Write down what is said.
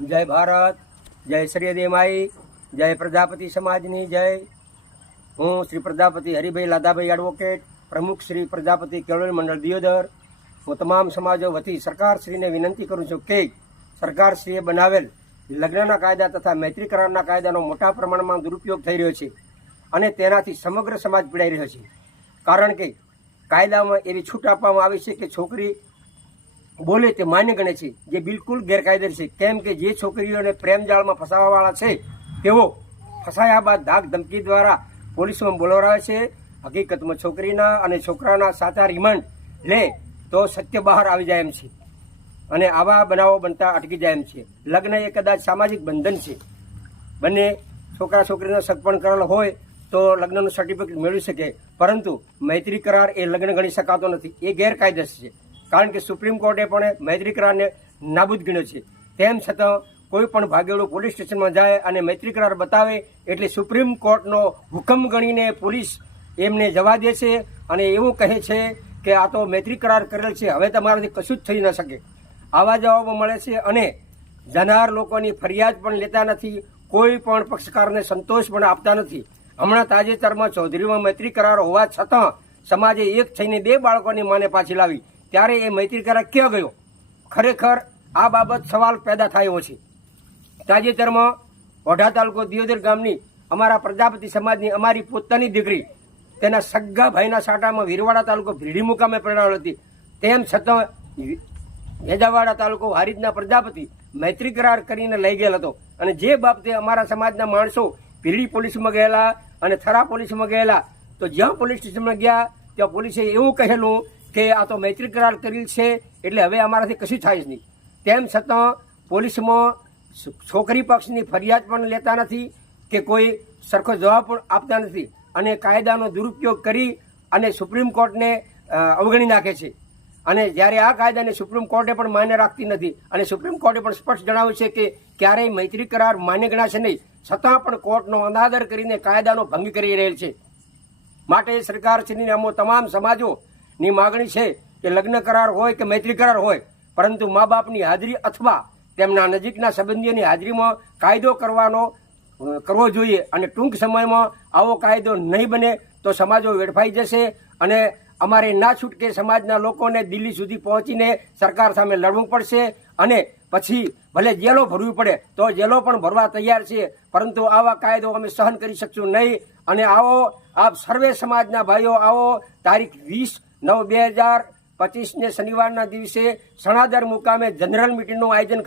जय भारत, जय श्री माई, जय प्रजापति समाजनी जय। हूँ श्री प्रजापति हरिभाई लादाभाई एडवोकेट, प्रमुख श्री प्रजापति केळवण मंडल दियोदर। हूँ तमाम समाजो वती सरकारश्रीने विनंती करूँ छूं के सरकारश्रीए बनावेल लग्नना कायदा तथा मैत्री करारना कायदानो मोटा प्रमाणमां दुरुपयोग थई रह्यो छे अने तेनाथी समग्र समाज पीड़ाई रह्यो छे। कारण के कायदामां एवी छूट आपवामां आवी छे के छोकरी बोले ते मान्य गणे छे, जे बिल्कुल गैरकायदेर छे। केम के जे छोकरीओने प्रेम जाळमां फसावावाळा छे तेओ फसाया बाद धाक धमकी द्वारा पोलीसमां बोलावरावे छे। हकीकतमां छोकरीना अने छोकराना साचा रिमांड ले तो सत्य बहार आवी जाय एम छे अने आवा बनावो बनता अटकी जाय एम छे। लग्न ए कदाच सामाजिक बंधन छे, बने छोकरा छोकरीनो सगपण करेल होय तो लग्नનું સર્ટિફિકેટ મેળવી શકે, પરંતુ મૈત્રી કરાર એ લગ્ન ગણી શકાતો નથી, એ ગેરકાયદેસર છે। કારણ કે સુપ્રીમ કોર્ટે પણ મૈત્રી કરારને નાબૂદ ગણ્યો છે। તેમ છતાં કોઈ પણ ભાગેડું પોલીસ સ્ટેશનમાં જાય અને મૈત્રી કરાર બતાવે એટલે સુપ્રીમ કોર્ટનો હુકમ ગણીને પોલીસ એમને જવા દે છે અને એવું કહે છે કે આ તો મૈત્રી કરાર કરેલ છે, હવે તમારાથી કશું જ થઈ ન શકે। આવા જવાબો મળે છે અને જનાર લોકોની ફરિયાદ પણ લેતા નથી, કોઈ પણ પક્ષકારને સંતોષ પણ આપતા નથી। હમણાં તાજેતરમાં ચૌધરીમાં મૈત્રી કરાર હોવા છતાં સમાજે એક થઈને 2 બાળકોની માને પાછી લાવી, ત્યારે એ મૈત્રી કરાર ક્યાં ગયો? ખરેખર આ બાબત સવાલ પેદા થયો છે। તાજેતરમાં ઓઢા તાલુકો દિયોદર ગામની અમારા પ્રજાપતિ સમાજની અમારી પોતાની દીકરી તેના સગ્ગા ભાઈના સાટામાં વીરવાડા તાલુકો ભીડી મુકામે પરણાવેલ હતી। તેમ છતાં વેજાવાડા તાલુકો હારીજના પ્રજાપતિ મૈત્રી કરાર કરીને લઈ ગયેલ હતો અને જે બાબતે અમારા સમાજના માણસો ભીડી પોલીસમાં ગયેલા અને થરા પોલીસમાં ગયેલા, તો જ્યાં પોલીસ સ્ટેશનમાં ગયા ત્યાં પોલીસે એવું કહેલું કે આ તો મૈત્રી કરાર કરેલ છે એટલે હવે અમારાથી કશું થાય જ નહીં। તેમ છતાં પોલીસમાં છોકરી પક્ષની ફરિયાદ પણ લેતા નથી કે કોઈ સરખો જવાબ પણ આપતા નથી અને કાયદાનો દુરુપયોગ કરી અને સુપ્રીમ કોર્ટને અવગણી નાખે છે। અને જ્યારે આ કાયદાને સુપ્રીમ કોર્ટે પણ માન્ય રાખતી નથી અને સુપ્રીમ કોર્ટે પણ સ્પષ્ટ જણાવ્યું છે કે ક્યારેય મૈત્રી કરાર માન્ય ગણાશે નહીં, છતાં પણ કોર્ટનો અનાદર કરીને કાયદાનો ભંગ કરી રહેલ છે। માટે સરકારશ્રીની અમો તમામ સમાજોની માગણી છે કે લગ્ન કરાર હોય કે મૈત્રી કરાર હોય, પરંતુ મા બાપની હાજરી અથવા તેમના નજીકના સંબંધીઓની હાજરીમાં કાયદો કરવો જોઈએ અને ટૂંક સમયમાં આવો કાયદો નહીં બને તો સમાજો વેડફાઈ જશે અને અમારે ના છૂટકે સમાજના લોકોને દિલ્હી સુધી પહોંચીને સરકાર સામે લડવું પડશે અને પછી ભલે જેલો ભરવી પડે તો જેલો પણ ભરવા તૈયાર છીએ, પરંતુ આવા કાયદો અમે સહન કરી શકશું નહીં। અને આવો આપ સર્વે સમાજના ભાઈઓ આવો, તારીખ 20/9/2025 શનિવારના દિવસે સણાદર મુકામે જનરલ મીટિંગનું આયોજન